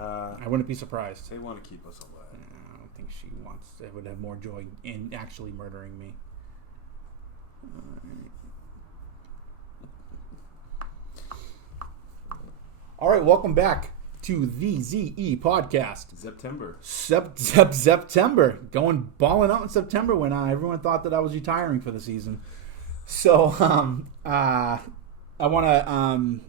I wouldn't be surprised. They want to keep us alive. I don't think she would have more joy in actually murdering me. All right, welcome back to the ZE podcast. September. Going balling out in September when everyone thought that I was retiring for the season. So I want to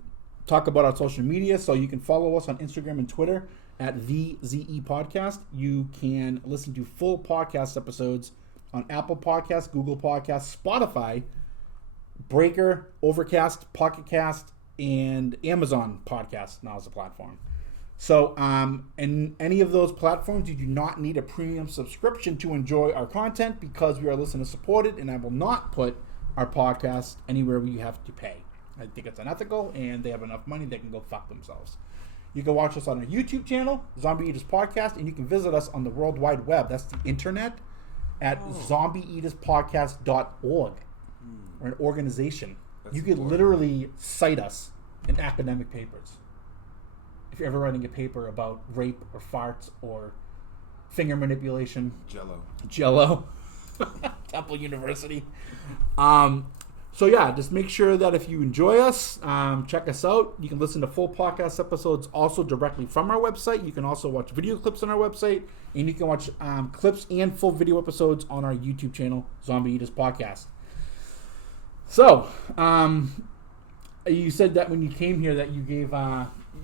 talk about our social media. So you can follow us on Instagram and Twitter at the ZE podcast. You can listen to full podcast episodes on Apple Podcasts, Google Podcasts, Spotify, Breaker, Overcast, Pocket Cast, and Amazon Podcast now is a platform. So, in any of those platforms, you do not need a premium subscription to enjoy our content because we are listener supported, and I will not put our podcast anywhere we have to pay. I think it's unethical, and they have enough money, they can go fuck themselves. You can watch us on our YouTube channel, Zombie Eaters Podcast, and you can visit us on the World Wide Web. That's the internet at zombieeaterspodcast.org. We're an organization. You could literally cite us in academic papers. If you're ever writing a paper about rape or farts or finger manipulation. Jello. Temple University. So yeah, just make sure that if you enjoy us, check us out. You can listen to full podcast episodes also directly from our website. You can also watch video clips on our website. And you can watch clips and full video episodes on our YouTube channel, Zombie Eaters Podcast. So, you said that when you came here that you gave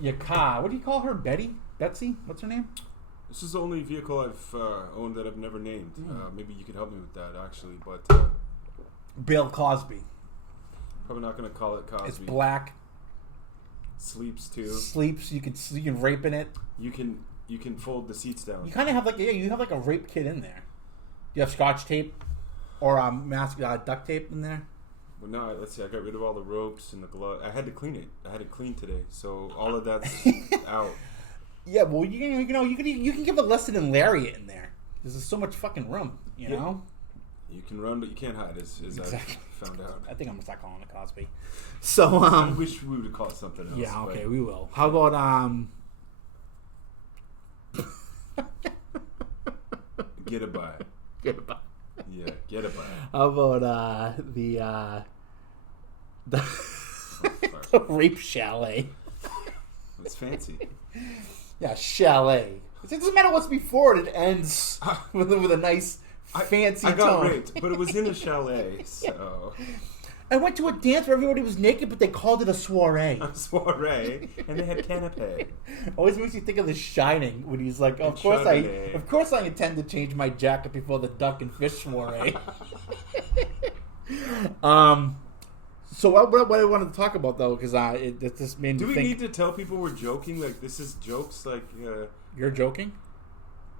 your car, what do you call her, Betsy? What's her name? This is the only vehicle I've owned that I've never named. Maybe you could help me with that, actually. But Bill Cosby. Probably not going to call it Cosby. It's black. Sleeps too. You can rape in it. You can fold the seats down. You kind of have you have like a rape kit in there. You have Scotch tape or duct tape in there. Well, no, let's see. I got rid of all the ropes and the glove. I had to clean it. I had it cleaned today, so all of that's out. Yeah, well, you can give a lesson in lariat in there. There's so much fucking room, you know. You can run, but you can't hide. As exactly. I found out. I think I'm gonna start calling it Cosby. So I wish we would call it something else. Yeah, okay, we will. How about Get a buy. Yeah, get a buy. How about the rape chalet? It's fancy. Yeah, chalet. It doesn't matter what's before it. It ends with a nice fancy tone. I got raped, but it was in a chalet, so... I went to a dance where everybody was naked, but they called it a soiree. A soiree, and they had canapé. Always makes you think of The Shining when he's like, "Of course I intend to change my jacket before the duck and fish soiree." So what I wanted to talk about though, because it just made me think. Do we need to tell people we're joking? Like this is jokes? Like you're joking?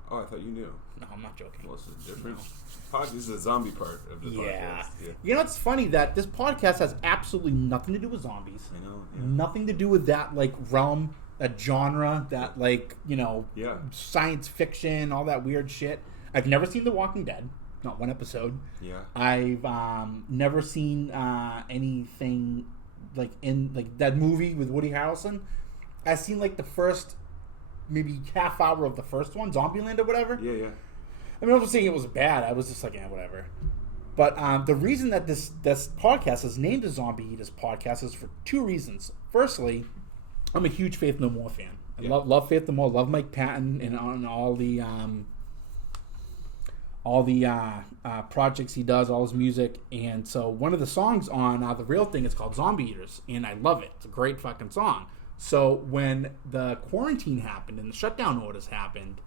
Oh, I thought you knew. No, I'm not joking. Well, it's a different. This is the zombie part of the podcast. Yeah. You know, it's funny that this podcast has absolutely nothing to do with zombies. I know. Yeah. Nothing to do with that, like, realm, that genre, that, like, science fiction, all that weird shit. I've never seen The Walking Dead. Not one episode. Yeah. I've never seen anything, like, in, like, that movie with Woody Harrelson. I've seen, like, the first, maybe half hour of the first one, Zombieland or whatever. Yeah. I mean, I wasn't saying it was bad. I was just like, whatever. But the reason that this podcast is named the Zombie Eaters Podcast is for two reasons. Firstly, I'm a huge Faith No More fan. I love Faith No More. Love Mike Patton and all the projects he does, all his music. And so one of the songs on The Real Thing is called Zombie Eaters, and I love it. It's a great fucking song. So when the quarantine happened and the shutdown orders happened,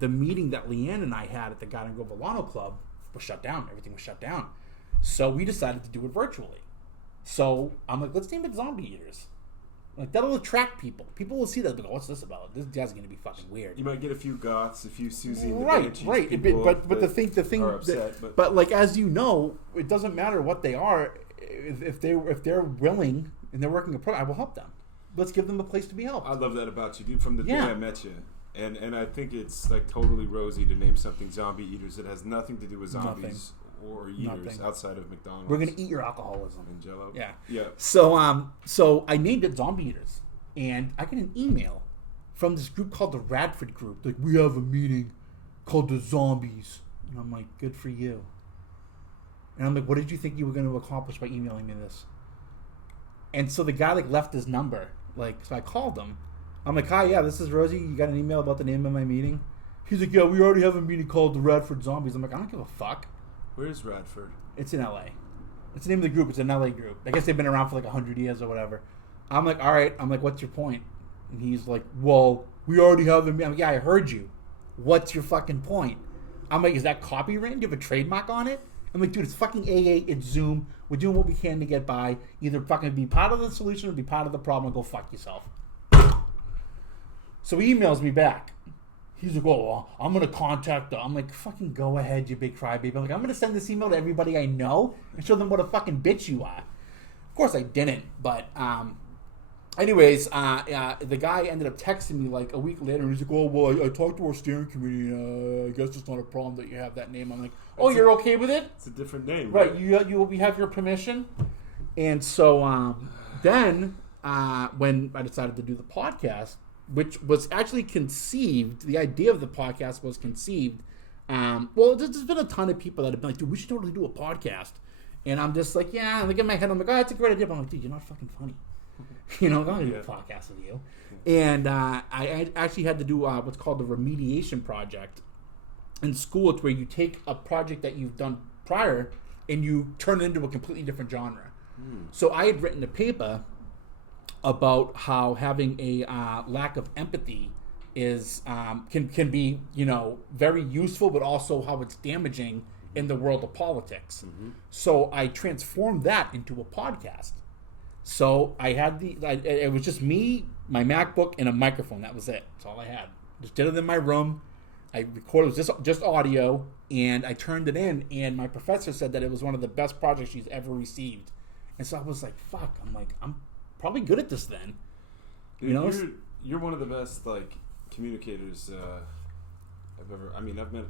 the meeting that Leanne and I had at the Garden Grove Volano Club was shut down. Everything was shut down. So we decided to do it virtually. So I'm like, let's name it Zombie Eaters. Like, that'll attract people. People will see that and go, what's this about? This guy's going to be fucking weird. You might get a few goths, a few Susie and the Right. People but the thing are upset, but like, as you know, it doesn't matter what they are. If they're willing and they're working a program, I will help them. Let's give them a place to be helped. I love that about you, dude. From the day I met you. And I think it's like totally rosy to name something Zombie Eaters that has nothing to do with zombies or eaters outside of McDonald's. We're gonna eat your alcoholism and Jello. Yeah. So I named it Zombie Eaters, and I get an email from this group called the Radford Group. Like, we have a meeting called the Zombies. And I'm like, good for you. And I'm like, what did you think you were going to accomplish by emailing me this? And so the guy, like, left his number. Like, so I called him. I'm like, hi, yeah, this is Rosie. You got an email about the name of my meeting? He's like, yeah, we already have a meeting called the Radford Zombies. I'm like, I don't give a fuck. Where's Radford? It's in L.A. It's the name of the group. It's an L.A. group. I guess they've been around for like 100 years or whatever. I'm like, all right. I'm like, what's your point? And he's like, well, we already have a meeting. I'm like, yeah, I heard you. What's your fucking point? I'm like, is that copyrighted? Do you have a trademark on it? I'm like, dude, it's fucking AA. It's Zoom. We're doing what we can to get by. Either fucking be part of the solution or be part of the problem and go fuck yourself. So he emails me back. He's like, oh, well, I'm going to contact them. I'm like, fucking go ahead, you big crybaby. I'm like, I'm going to send this email to everybody I know and show them what a fucking bitch you are. Of course I didn't, but anyways, the guy ended up texting me like a week later, and he's like, oh, well, I talked to our steering committee, I guess it's not a problem that you have that name. I'm like, oh, you're okay with it? It's a different name. Right, we have your permission? And so then when I decided to do the podcast, which was actually conceived, the idea of the podcast was conceived. Well, there's been a ton of people that have been like, dude, we should totally do a podcast. And I'm just like, yeah. And like in my head, I'm like, oh, that's a great idea. But I'm like, dude, you're not fucking funny. You know, I'm not going to do a podcast with you. And I actually had to do what's called the remediation project. In school, it's where you take a project that you've done prior and you turn it into a completely different genre. So I had written a paper about how having a lack of empathy is can be, you know, very useful, but also how it's damaging in the world of politics. So I transformed that into a podcast. So I had it was just me, my MacBook, and a microphone. That was it. That's all I had. Just did it in my room. I recorded, it was just audio, and I turned it in, and my professor said that it was one of the best projects she's ever received. And so I was like, fuck, I'm probably good at this then. Dude, you know, you're one of the best like communicators I've met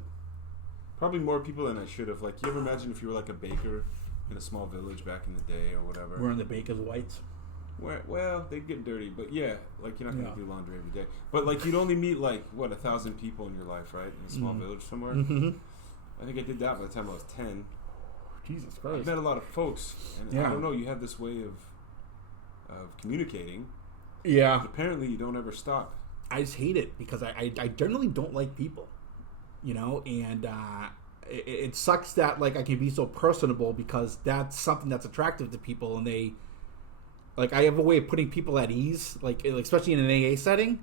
probably more people than I should have. Like, you ever imagine if you were like a baker in a small village back in the day or whatever? Wearing the baker's whites. Well, they get dirty, but yeah, like you're not gonna do laundry every day. But like you'd only meet like 1,000 people in your life, right? In a small village somewhere. I think I did that by the time I was 10. Jesus Christ! I met a lot of folks, and I don't know. You have this way of communicating. Yeah. But apparently, you don't ever stop. I just hate it because I generally don't like people, you know, and it sucks that like I can be so personable because that's something that's attractive to people, and they like I have a way of putting people at ease, like especially in an AA setting.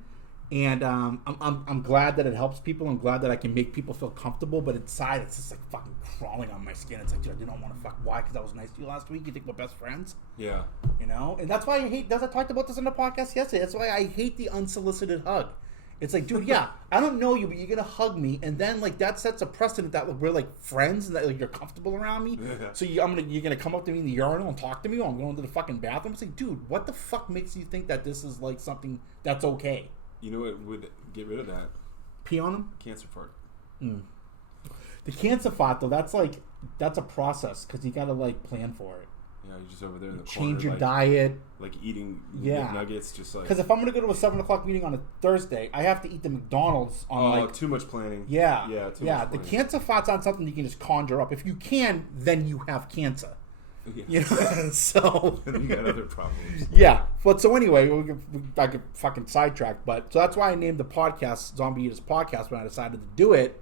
And I'm glad that it helps people. I'm glad that I can make people feel comfortable. But inside, it's just like fucking crawling on my skin. It's like, dude, I don't want to fuck. Why? Because I was nice to you last week. You think we're best friends? Yeah. You know, and that's why I hate. I talked about this on the podcast yesterday. That's why I hate the unsolicited hug. It's like, dude, yeah, I don't know you, but you're gonna hug me, and then like that sets a precedent that we're like friends and that like you're comfortable around me. Yeah. So you're gonna come up to me in the urinal and talk to me while I'm going to the fucking bathroom. It's like, dude, what the fuck makes you think that this is like something that's okay? You know what would get rid of that? Pee on him? Cancer fart. The cancer fart, though, that's a process because you got to, like, plan for it. Yeah, you're just over there in the corner. Change your diet. Like eating nuggets, just like... Because if I'm going to go to a 7 o'clock meeting on a Thursday, I have to eat the McDonald's on, too much planning. Yeah. Yeah, too much planning. The cancer fart's not something you can just conjure up. If you can, then you have cancer. Yeah. You know? So you got other problems. Yeah. But so anyway, I could fucking sidetrack. But so that's why I named the podcast Zombie Eaters Podcast when I decided to do it,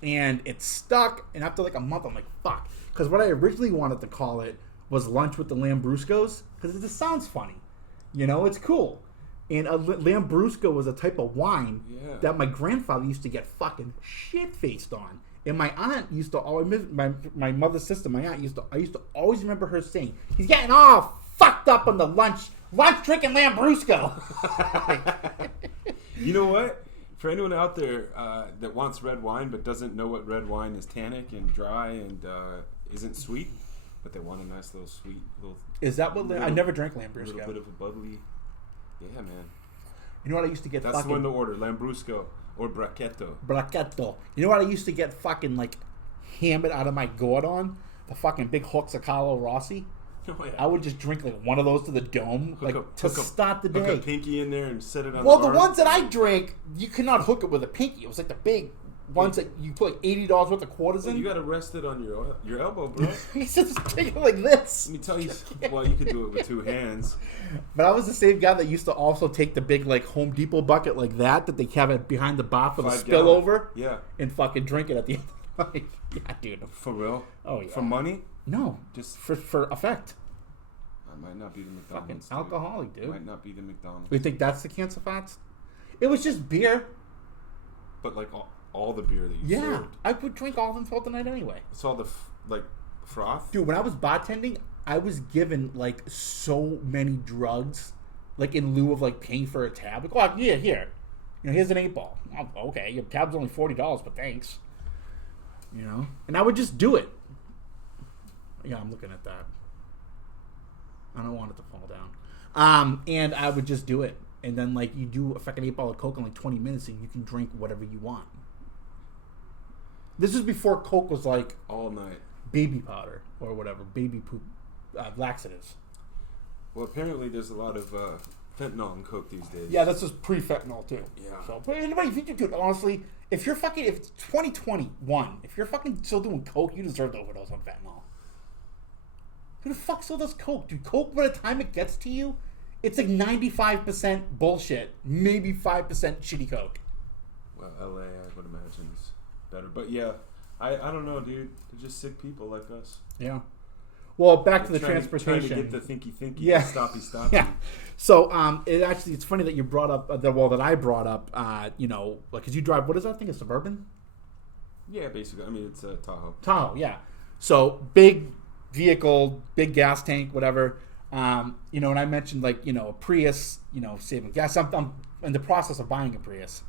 and it stuck. And after like a month, I'm like, fuck, because what I originally wanted to call it was Lunch with the Lambruscos, because it just sounds funny. You know, it's cool. And a Lambrusco was a type of wine that my grandfather used to get fucking shit-faced on. And my aunt used to always, my mother's sister, my aunt I used to always remember her saying, he's getting all fucked up on the lunch drinking Lambrusco. You know what? For anyone out there that wants red wine but doesn't know what red wine is, tannic and dry and isn't sweet, but they want a nice little sweet little... Is that what... I never drank Lambrusco. A little bit of a bubbly... Yeah, man. You know what I used to get? That's the one to order, Lambrusco. Or Bracchetto. You know what I used to get fucking, like, hammered out of my gourd on? The fucking big hooks of Carlo Rossi. Oh, yeah. I would just drink like one of those to the dome, to start the day. Hook a pinky in there and set it on. Well, the ones that I drank, you could not hook it with a pinky. It was like the big ones that you put like $80 worth of quarters in. You got to rest it on your elbow, bro. He said just take it like this. Let me tell you. Well, you could do it with two hands. But I was the same guy that used to also take the big like Home Depot bucket like that they have it behind the bar for the spillover. Yeah. And fucking drink it at the end of the night. Yeah, dude. For real? Oh yeah. For money? No, just for effect. I might not be the McDonald's. Fucking alcoholic, dude. Might not be the McDonald's. You think that's the cancer fats? It was just beer. But like all the beer that you served. I would drink all of them throughout the night anyway. It's all the froth. Dude, when I was bartending, I was given like so many drugs, like in lieu of like paying for a tab. Like, oh yeah, here, here's an 8-ball. Oh, okay, your tab's only $40, but thanks. And I would just do it. Yeah, I'm looking at that. I don't want it to fall down. And I would just do it. And then, like, you do a fucking 8-ball of Coke in like 20 minutes and you can drink whatever you want. This is before Coke was like... all night. Baby powder or whatever. Baby poop laxatives. Well, apparently there's a lot of fentanyl in Coke these days. Yeah, this is pre-fentanyl, too. Yeah. So, but anybody, dude, honestly, if it's 2021, if you're fucking still doing Coke, you deserve to overdose on fentanyl. Who the fuck still does Coke? Dude, Coke, by the time it gets to you, it's like 95% bullshit, maybe 5% shitty Coke. Well, LA, I would imagine, is better. But yeah, I don't know, dude. They're just sick people like us. Yeah. Well, back to the transportation. Trying to get the thinky, yeah. stoppy. Yeah. So, it's funny that you brought up, that I brought up, because you drive, what is that thing, a Suburban? Yeah, basically. I mean, it's a Tahoe. Tahoe, yeah. So, big vehicle, big gas tank, whatever. And I mentioned a Prius, saving gas. I'm in the process of buying a Prius.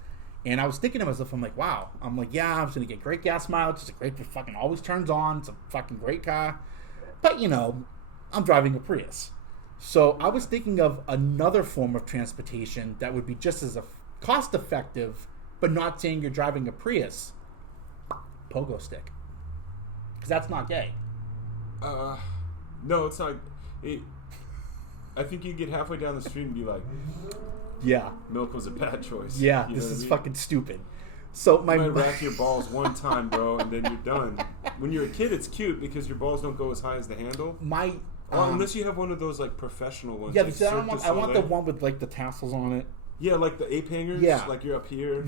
And I was thinking to myself, I'm like, wow. I'm like, yeah, I'm going to get great gas mileage. It's a great, fucking always turns on. It's a fucking great car. But, I'm driving a Prius. So I was thinking of another form of transportation that would be just as cost effective, but not saying you're driving a Prius. Pogo stick. Because that's not gay. No, it's not. I think you get halfway down the street and be like, yeah, milk was a bad choice. Yeah, this is fucking stupid. So you might rack your balls one time, bro, and then you're done. When you're a kid, it's cute because your balls don't go as high as the handle. Unless you have one of those like professional ones. Yeah, like I want the one with like the tassels on it. Yeah, like the ape hangers. Yeah, like you're up here.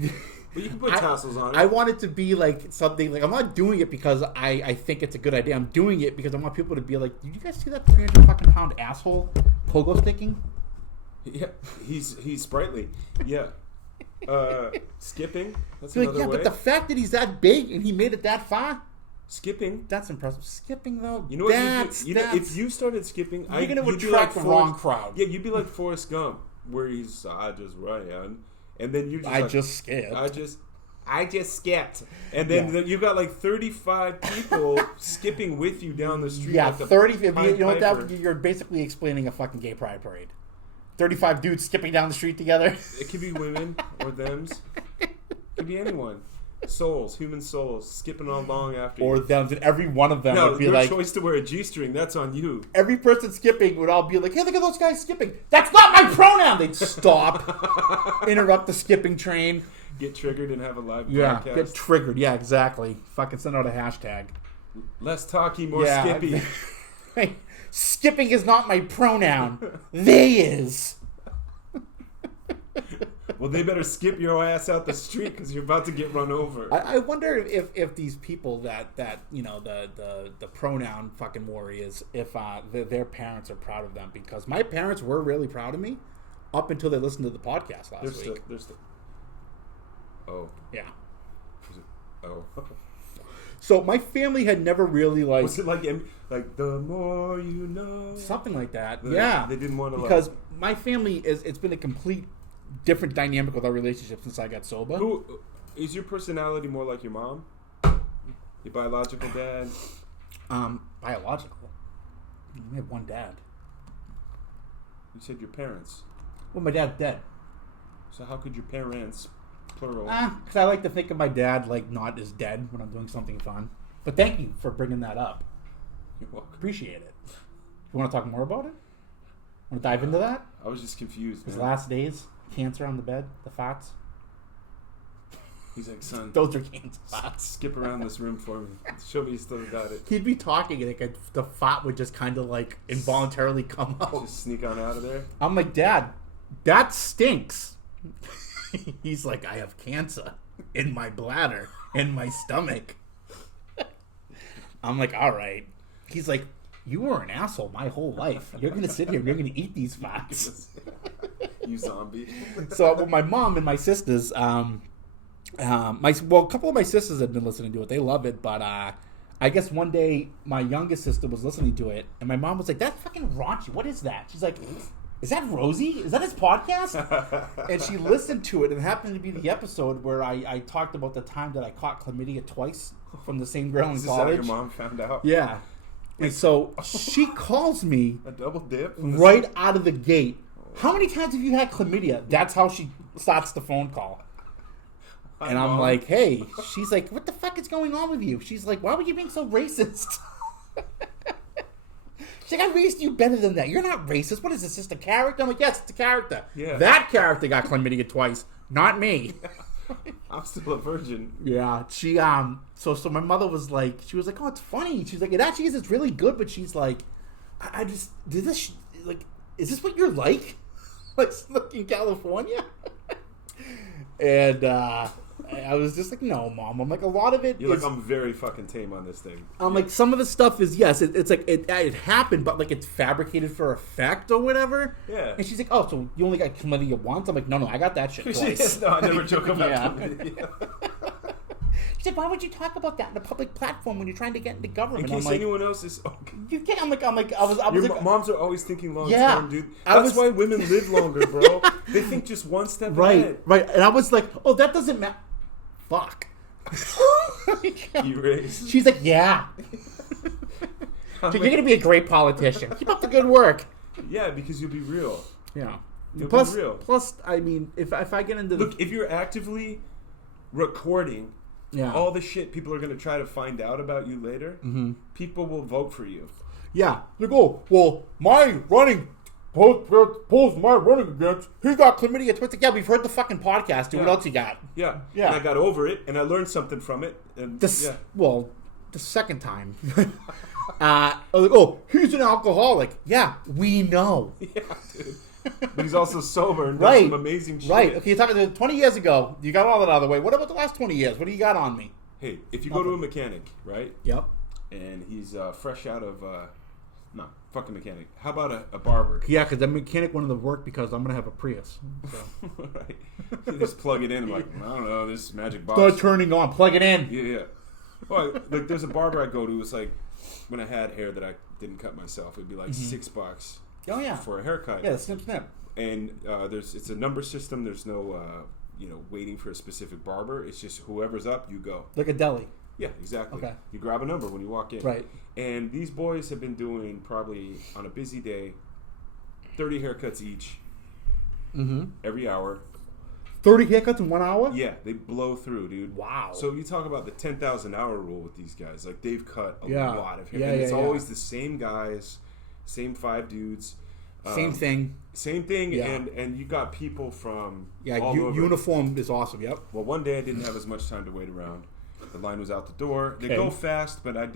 But you can put tassels on it. I want it to be like something like, I'm not doing it because I think it's a good idea. I'm doing it because I want people to be like, did you guys see that 300 fucking pound asshole pogo sticking? Yeah, he's sprightly. Yeah. Skipping. That's like, another way. But the fact that he's that big and he made it that far. Skipping. That's impressive. Skipping though. You know what if you started skipping, you're gonna attract the wrong crowd. Yeah, you'd be like Forrest Gump, where I just ran, and then you just skipped. I just skipped, and then you've got like 35 people skipping with you down the street. Yeah, like 30. You know what that? You're basically explaining a fucking gay pride parade. 35 dudes skipping down the street together. It could be women or thems. It could be anyone. Human souls, skipping along after or you. Thems, and every one of them would be like... your choice to wear a G-string, that's on you. Every person skipping would all be like, hey, look at those guys skipping. That's not my pronoun! They'd stop, interrupt the skipping train. Get triggered and have a live broadcast. Yeah, get triggered. Yeah, exactly. Fucking send out a hashtag. Less talky, more skippy. Skipping is not my pronoun. They is. Well, they better skip your ass out the street because you're about to get run over. I wonder if these people that the pronoun fucking warriors, if their parents are proud of them, because my parents were really proud of me up until they listened to the podcast last week. Oh. Yeah. Oh. So my family had never really like... Was it like the more you know? Something like that. Yeah. They didn't want to... Because my family, it's been a complete different dynamic with our relationship since I got sober. Who is your personality more like your mom? Your biological dad? Biological? We have one dad. You said your parents. Well, my dad's dead. So how could your parents... plural? Because I like to think of my dad like not as dead when I'm doing something fun. But thank you for bringing that up. You're welcome. Appreciate it. You want to talk more about it? Want to dive into that? I was just confused. His last days, cancer on the bed, the farts. He's like, son, those are cancer farts. Skip around this room for me. Show me you still got it. He'd be talking and like the fart would just kind of like involuntarily come out. Just sneak on out of there. I'm like, Dad, that stinks. He's like, I have cancer in my bladder, in my stomach. I'm like, all right. He's like, you were an asshole my whole life. You're going to sit here and you're going to eat these farts. You zombie. So well, my mom and my sisters, a couple of my sisters have been listening to it. They love it, but I guess one day my youngest sister was listening to it, and my mom was like, that's fucking raunchy. What is that? She's like, is that Rosie? Is that his podcast? And she listened to it, and it happened to be the episode where I talked about the time that I caught chlamydia twice from the same girl in college. Is that how your mom found out? Yeah. And so she calls me a double dip right out of the gate. How many times have you had chlamydia? That's how she starts the phone call. And I'm like, hey. She's like, what the fuck is going on with you? She's like, why were you being so racist? She's like, I raised you better than that. You're not racist. What is this, just a character? I'm like, yes, it's a character. Yeah. That character got chlamydia twice, not me. I'm still a virgin. Yeah. She so my mother was like, she was like, oh, it's funny. She's like, it actually is, it's really good, but she's like, I just did this like, is this what you're like? Like in California? And I was just like, no, Mom. I'm like, a lot of it You're like, I'm very fucking tame on this thing. I'm like, some of the stuff is, yes, it's like, it happened, but like it's fabricated for effect or whatever. Yeah. And she's like, oh, so you only got chlamydia once? I'm like, no, I got that shit twice. No, I never joke about chlamydia. She said, why would you talk about that in a public platform when you're trying to get into government? In case anyone else is... Okay. You can't. I was Your like, moms are always thinking long yeah, term, dude. That's why women live longer, bro. They think just one step ahead. Right. And I was like, oh, that doesn't matter. Fuck. You raised. She's like, yeah. You're going to be a great politician. Keep up the good work. Yeah, because you'll be real. Yeah. You'll be real. Plus, I mean, if I get into... Look, if you're actively recording all the shit people are going to try to find out about you later, people will vote for you. Yeah. They go, well, my running... Post my running against. He got chlamydia twice. Yeah, we've heard the fucking podcast. Dude. What else you got? Yeah. And I got over it, and I learned something from it. And well, the second time. Oh, he's an alcoholic. Yeah, we know. Yeah, dude. But he's also sober and does some amazing shit. Right. Okay, you're talking to 20 years ago. You got all that out of the way. What about the last 20 years? What do you got on me? Hey, if you go to a mechanic, right? Yep. And he's fresh out of... No, fucking mechanic. How about a barber? Yeah, because the mechanic wanted to work because I'm going to have a Prius. So. Right. You just plug it in. I'm like, I don't know, this magic box. Start turning on. Plug it in. Yeah. Well, like, there's a barber I go to. It's like, when I had hair that I didn't cut myself, it'd be like $6 Oh, yeah. for a haircut. Yeah, the snip. And it's a number system. There's no, waiting for a specific barber. It's just whoever's up, you go. Like a deli. Yeah, exactly. Okay. You grab a number when you walk in. Right. And these boys have been doing, probably on a busy day, 30 haircuts each. Every hour. 30 haircuts in 1 hour? Yeah, they blow through, dude. Wow. So you talk about the 10,000 hour rule with these guys. Like, they've cut a lot of hair. Yeah, and it's always the same guys, same 5 dudes. Same thing. Yeah. And you got people from all over. Uniform is awesome, yep. Well, one day I didn't have as much time to wait around. The line was out the door. They go fast, but I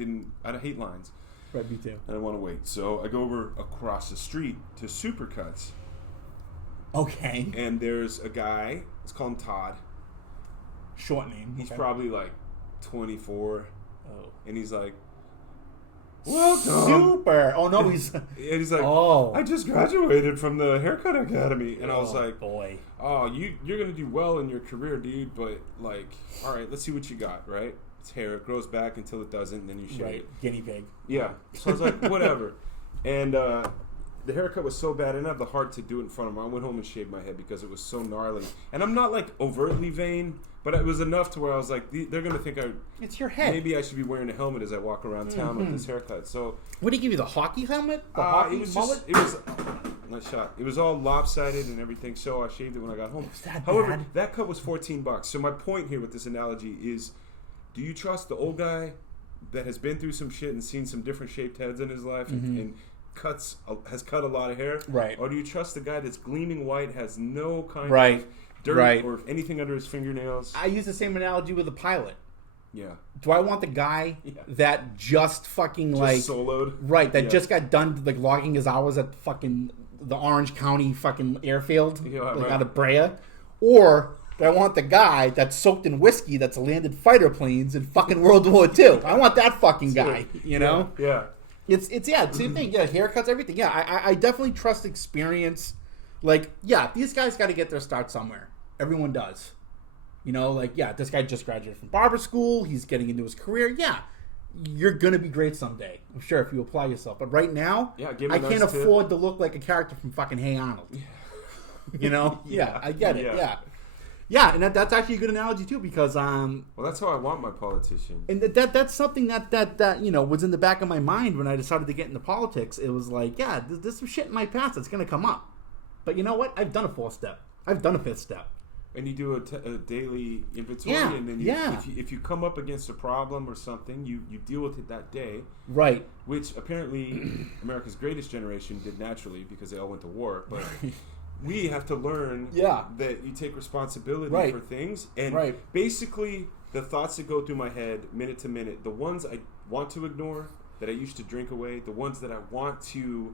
hate lines. Right, me too. And I want to wait. So I go over across the street to Supercuts. Okay. And there's a guy, let's call him Todd. Short name. He's probably like 24. Oh. And he's like, welcome. Super. Oh, no, he's... And he's like, I just graduated from the Haircut Academy. And I was like, boy. Oh, you're going to do well in your career, dude. But, like, all right, let's see what you got, right? It's hair. It grows back until it doesn't, and then you shave it. Guinea pig. Yeah. So I was like, whatever. And the haircut was so bad, I didn't have the heart to do it in front of him. I went home and shaved my head because it was so gnarly. And I'm not, like, overtly vain, but it was enough to where I was like, they're going to think it's your head. Maybe I should be wearing a helmet as I walk around town with this haircut. So what did he give you, the hockey helmet? The hockey mullet? Nice shot. It was all lopsided and everything, so I shaved it when I got home. However, bad? That cut was $14. So my point here with this analogy is, do you trust the old guy that has been through some shit and seen some different shaped heads in his life and has cut a lot of hair? Right. Or do you trust the guy that's gleaming white, has no kind right. of dirt right. or anything under his fingernails? I use the same analogy with a pilot. Yeah. Do I want the guy that just fucking just soloed? Right, that just got done like logging his hours at fucking the Orange County fucking airfield, out of Brea? Or do I want the guy that's soaked in whiskey that's landed fighter planes in fucking World War II? I want that fucking guy, you know? Yeah. It's same thing. Yeah, haircuts, everything. Yeah, I definitely trust experience. Like, yeah, these guys got to get their start somewhere. Everyone does. You know, like, yeah, this guy just graduated from barber school. He's getting into his career. Yeah, you're going to be great someday. I'm sure if you apply yourself. But right now, I can't afford to look like a character from fucking Hey Arnold. Yeah. You know? Yeah, I get it. Yeah. Yeah, and that's actually a good analogy, too, because... well, that's how I want my politician. And that's something that you know, was in the back of my mind when I decided to get into politics. It was like, yeah, there's some shit in my past that's going to come up. But you know what? I've done a 4th step. I've done a 5th step. And you do a daily inventory, and then if you come up against a problem or something, you deal with it that day. Right. Which apparently America's greatest generation did naturally because they all went to war. But we have to learn that you take responsibility for things. And basically, the thoughts that go through my head minute to minute, the ones I want to ignore, that I used to drink away, the ones that I want to...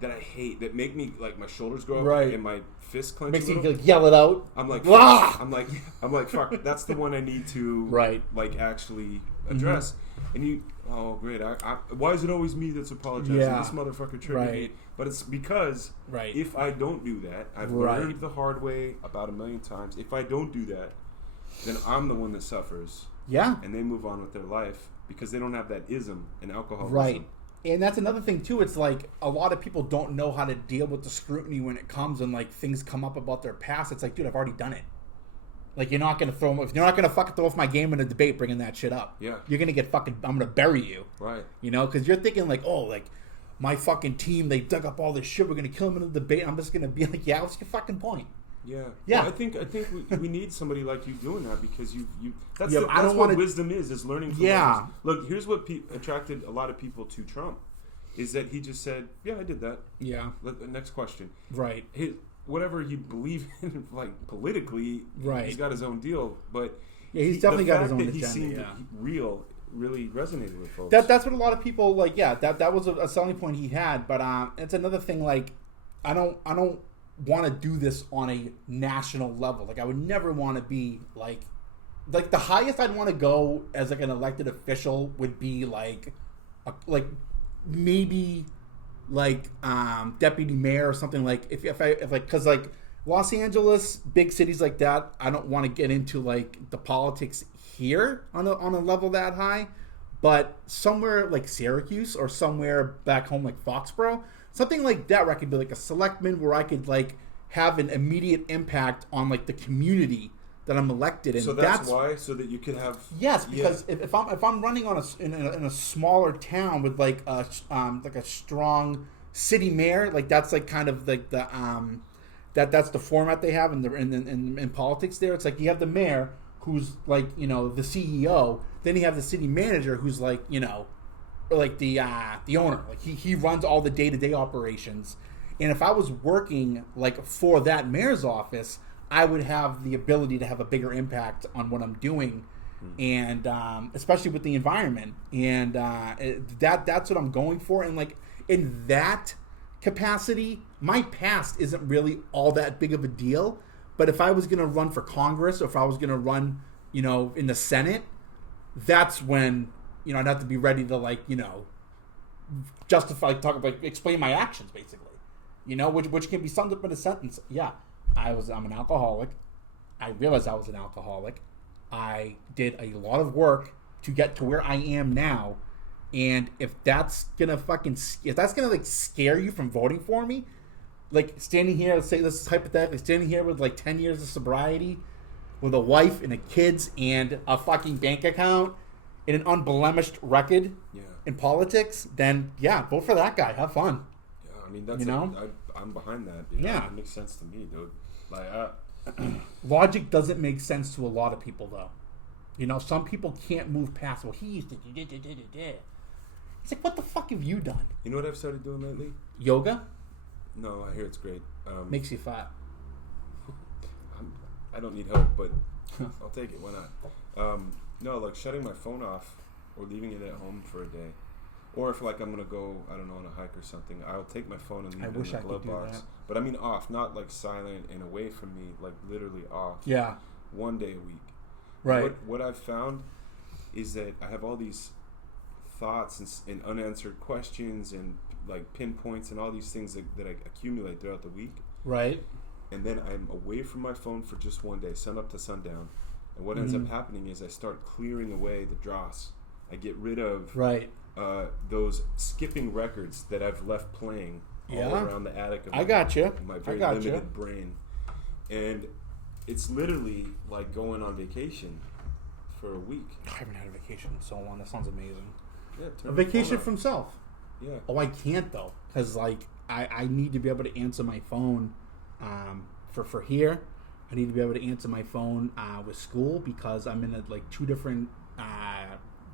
that I hate, that make me like my shoulders go up and my fist clench. Makes you yell it out. I'm like, I'm like, fuck. That's the one I need to like actually address. And great. Why is it always me that's apologizing? This motherfucker triggered me. But it's because if I don't do that, I've learned the hard way about 1,000,000 times. If I don't do that, then I'm the one that suffers. Yeah. And they move on with their life because they don't have that ism and alcoholism. Right. And that's another thing too. It's like a lot of people don't know how to deal with the scrutiny when it comes and like things come up about their past. It's like, dude, I've already done it. Like you're not gonna you're not gonna fucking throw off my game in a debate bringing that shit up. Yeah, you're gonna get fucking. I'm gonna bury you. Right. You know, because you're thinking like, oh, like my fucking team, they dug up all this shit. We're gonna kill them in the debate. I'm just gonna be like, yeah, what's your fucking point? Yeah. Yeah. Well, I think we need somebody like you doing that because that's what wisdom is learning from others. Look, here's what attracted a lot of people to Trump. Is that he just said, yeah, I did that. Yeah. Next question. Right. Whatever you believe in, like, politically, he's got his own deal. But he's definitely got his own agenda. He seemed really resonated with folks. That's what a lot of people, like, that was a selling point he had. But it's another thing, like, I don't want to do this on a national level. Like, I would never want to be, like, the highest I'd want to go as, like, an elected official would be, like maybe like deputy mayor or something. Like if because like Los Angeles, big cities like that, I don't want to get into like the politics here on a level that high, but somewhere like Syracuse or somewhere back home like Foxborough, something like that where I could be like a selectman where I could like have an immediate impact on like the community that I'm elected in. So that's why, so that you can have because if I'm running on in a smaller town with like a strong city mayor, like that's like kind of like the that's the format they have in politics there. It's like you have the mayor who's like, you know, the CEO, then you have the city manager who's like, you know, like the owner, like he runs all the day-to-day operations. And if I was working like for that mayor's office, I would have the ability to have a bigger impact on what I'm doing, and especially with the environment. And that's what I'm going for. And like in that capacity, my past isn't really all that big of a deal. But if I was going to run for Congress, or if I was going to run, you know, in the Senate, that's when, you know, I'd have to be ready to, like, you know, justify, talk about, explain my actions, basically. You know, which can be summed up in a sentence. Yeah. I'm an alcoholic. I realized I was an alcoholic. I did a lot of work to get to where I am now. And if that's gonna like scare you from voting for me, like standing here, let's say this is hypothetically, standing here with like 10 years of sobriety, with a wife and a kids and a fucking bank account and an unblemished record in politics, then yeah, vote for that guy. Have fun. Yeah, I mean, that's, I'm behind that. You know? It makes sense to me, dude. Like, logic doesn't make sense to a lot of people, though. You know, some people can't move past, well, he used to do. It's like, what the fuck have you done? You know what I've started doing lately? Yoga? No, I hear it's great. Makes you fat. I don't need help, but I'll take it. Why not? No, like shutting my phone off or leaving it at home for a day. Or if like I'm going to go, I don't know, on a hike or something, I'll take my phone and leave it in the glove box. That. But I mean off, not like silent and away from me, like literally off. Yeah. 1 day a week. Right. What I've found is that I have all these thoughts and unanswered questions and like pinpoints and all these things that I accumulate throughout the week. Right. And then I'm away from my phone for just 1 day, sun up to sundown. And what ends up happening is I start clearing away the dross. I get rid of those skipping records that I've left playing all around the attic of my very limited brain. And it's literally like going on vacation for a week. I haven't had a vacation in so long. That sounds amazing. Yeah, a vacation from self. Yeah. Oh, I can't though, because like I need to be able to answer my phone for here. I need to be able to answer my phone with school because I'm in like two different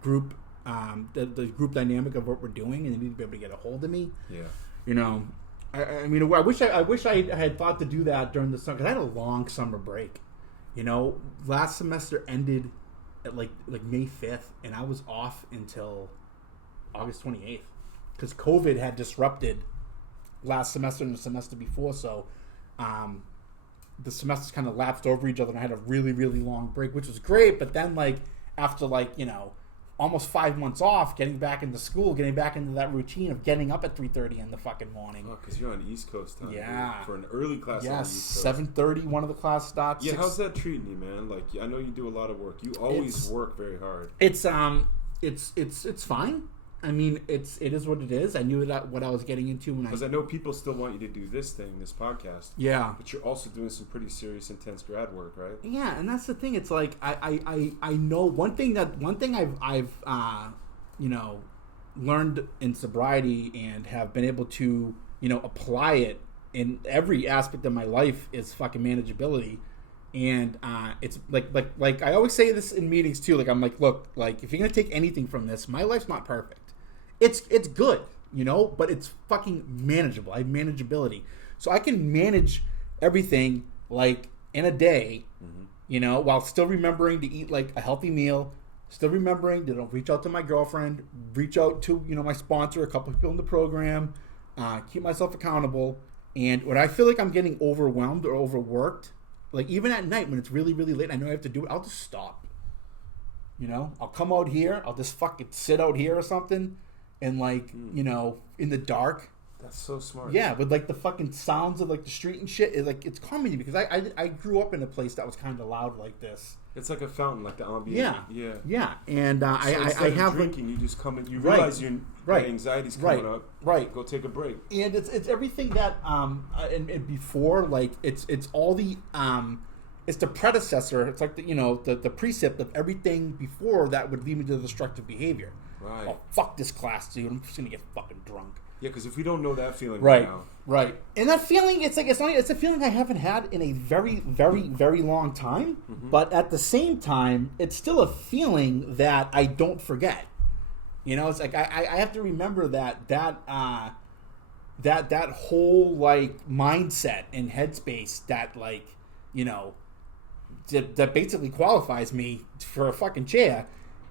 group. The group dynamic of what we're doing, and they need to be able to get a hold of me. Yeah. You know, I mean, I wish I had thought to do that during the summer because I had a long summer break. You know, last semester ended at like May 5th, and I was off until August 28th because COVID had disrupted last semester and the semester before. So, the semesters kind of lapsed over each other, and I had a really, really long break, which was great. But then, like after almost 5 months off, getting back into school, getting back into that routine of getting up at 3:30 in the fucking morning. Oh, because you're on East Coast time. Yeah. For an early class. Yes, 7:30. One of the class starts. Yeah, how's that treating you, man? Like, I know you do a lot of work. You always work very hard. It's fine. I mean, it is what it is. I knew that what I was getting into because I know people still want you to do this podcast. Yeah, but you're also doing some pretty serious, intense grad work, right? Yeah, and that's the thing. It's like I know one thing I've learned in sobriety and have been able to apply it in every aspect of my life is fucking manageability. And it's like I always say this in meetings too. Like I'm like, look, like if you're gonna take anything from this, my life's not perfect. It's good, but it's fucking manageable. I have manageability, so I can manage everything like in a day, while still remembering to eat like a healthy meal, still remembering to reach out to my girlfriend, reach out to my sponsor, a couple of people in the program, keep myself accountable. And when I feel like I'm getting overwhelmed or overworked, like even at night when it's really, really late, I know I have to do it, I'll just stop. I'll come out here, I'll just fucking sit out here or something, and in the dark. That's so smart. Yeah, with like the fucking sounds of like the street and shit. It's calming me because I grew up in a place that was kind of loud like this. It's like a fountain, like the ambiance. Yeah. And so I have drinking. You just come in. You realize your anxiety's coming up. Right. Go take a break. And it's everything that and before, like it's all the it's the predecessor. It's like the precept of everything before that would lead me to destructive behavior. Right. Oh, fuck this class, dude. I'm just gonna get fucking drunk. Yeah, because if we don't know that feeling right now. And that feeling, it's a feeling I haven't had in a very, very, very long time. Mm-hmm. But at the same time, it's still a feeling that I don't forget. It's like I have to remember that whole like mindset and headspace that like that basically qualifies me for a fucking chair.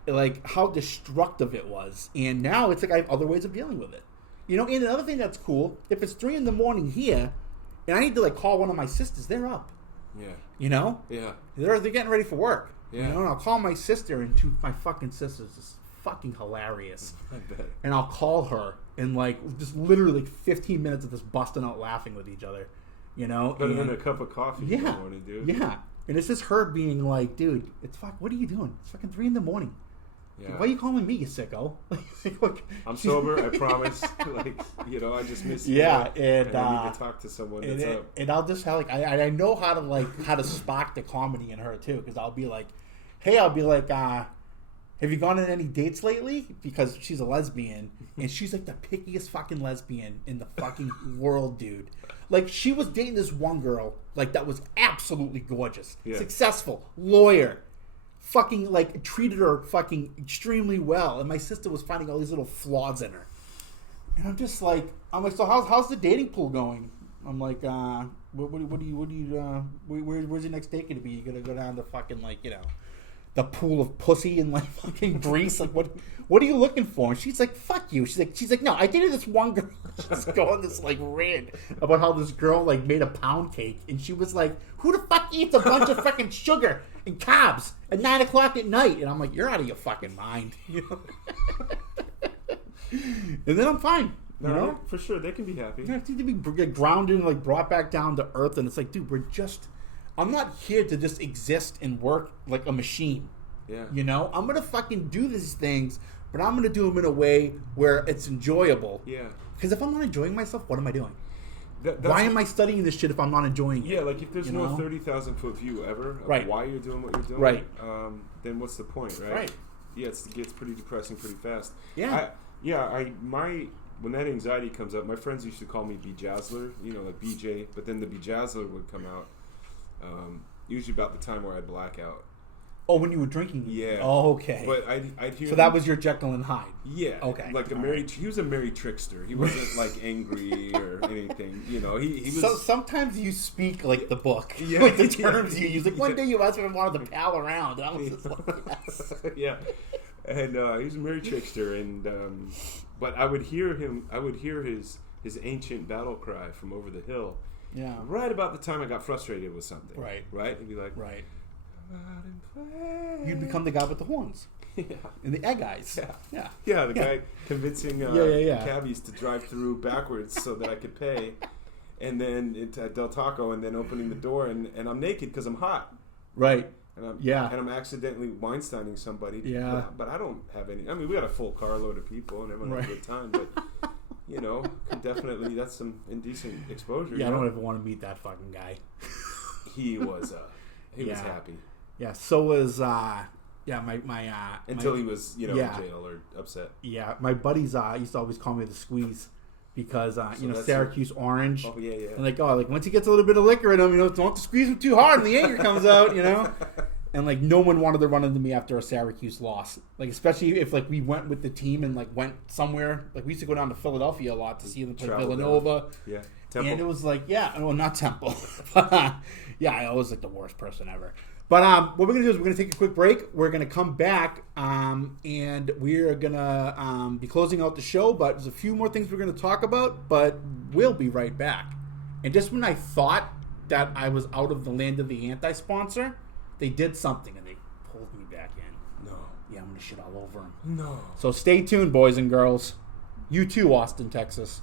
Like how destructive it was, and now it's like I have other ways of dealing with it. And another thing that's cool, if it's 3 a.m. here, and I need to like call one of my sisters, they're up. Yeah. Yeah. They're getting ready for work. Yeah. And I'll call my sister, and my fucking sister's just fucking hilarious. I bet. And I'll call her, and like just literally 15 minutes of just busting out laughing with each other. Better than a cup of coffee in the morning, dude. Yeah. And it's just her being like, dude, what are you doing? It's fucking 3 a.m. Yeah. Why are you calling me, you sicko? I'm sober, I promise. I just miss you. Yeah, and I need to talk to someone that's up. And I'll just have I know how to spark the comedy in her too, because I'll be like, have you gone on any dates lately? Because she's a lesbian, and she's like the pickiest fucking lesbian in the fucking world, dude. Like she was dating this one girl, like that was absolutely gorgeous, successful, lawyer. fucking like treated her fucking extremely well, and my sister was finding all these little flaws in her. And I'm like, so how's the dating pool going? I'm like, where's your next date gonna be? You gonna go down to fucking like, the pool of pussy and like fucking Greece? Like what are you looking for? And she's like, fuck you. She's like, no, I dated this one girl. She's going this like rant about how this girl like made a pound cake, and she was like, who the fuck eats a bunch of fucking sugar and carbs at 9 o'clock at night? And I'm like, you're out of your fucking mind. And then I'm fine. No, for sure, they can be happy. I need to be grounded and like brought back down to earth. And it's like, dude, I'm not here to just exist and work like a machine. Yeah. I'm gonna fucking do these things, but I'm gonna do them in a way where it's enjoyable. Yeah. Because if I'm not enjoying myself, what am I doing? Why am I studying this shit if I'm not enjoying it? Yeah, like if there's no 30,000 foot view ever of why you're doing what you're doing, right? Then what's the point, right? Right. Yeah, it gets pretty depressing pretty fast. Yeah. When that anxiety comes up, my friends used to call me Bejazzler, like BJ, but then the Bejazzler would come out usually about the time where I'd black out. Oh, when you were drinking? Yeah. Oh, okay. But I'd hear. So that was your Jekyll and Hyde. Yeah. Okay. Like he was a merry trickster. He wasn't like angry or anything. He was. So sometimes you speak like the book. Yeah. Like the terms you use. Like one day you asked me if I wanted to pal around, and I was just like, yes. Yeah. And he was a merry trickster, and but I would hear him. I would hear his ancient battle cry from over the hill. Yeah. Right about the time I got frustrated with something. Right. Right. He'd be like. Right. Out and play. You'd become the guy with the horns. Yeah. And the egg eyes. Yeah. Yeah, the guy convincing cabbies to drive through backwards so that I could pay. And then into Del Taco, and then opening the door, and I'm naked because I'm hot. Right. And I'm, yeah. And I'm accidentally Weinsteining somebody. Yeah. But I don't have any. I mean, we got a full carload of people, and everyone had a good time. But, definitely, that's some indecent exposure. Yeah, I don't ever want to meet that fucking guy. He was happy. Yeah, so was my until he was in jail or upset. Yeah, my buddies used to always call me the squeeze because so Syracuse orange. Oh yeah. And like once he gets a little bit of liquor in him, don't have to squeeze him too hard and the anger comes out, And like no one wanted to run into me after a Syracuse loss. Like especially if like we went with the team and like went somewhere. Like we used to go down to Philadelphia a lot to see them play Villanova. Down. Yeah. Temple. And it was like, not Temple. I was like the worst person ever. But what we're going to do is we're going to take a quick break. We're going to come back, and we're going to be closing out the show. But there's a few more things we're going to talk about, but we'll be right back. And just when I thought that I was out of the land of the anti-sponsor, they did something, and they pulled me back in. No. Yeah, I'm going to shit all over them. No. So stay tuned, boys and girls. You too, Austin, Texas.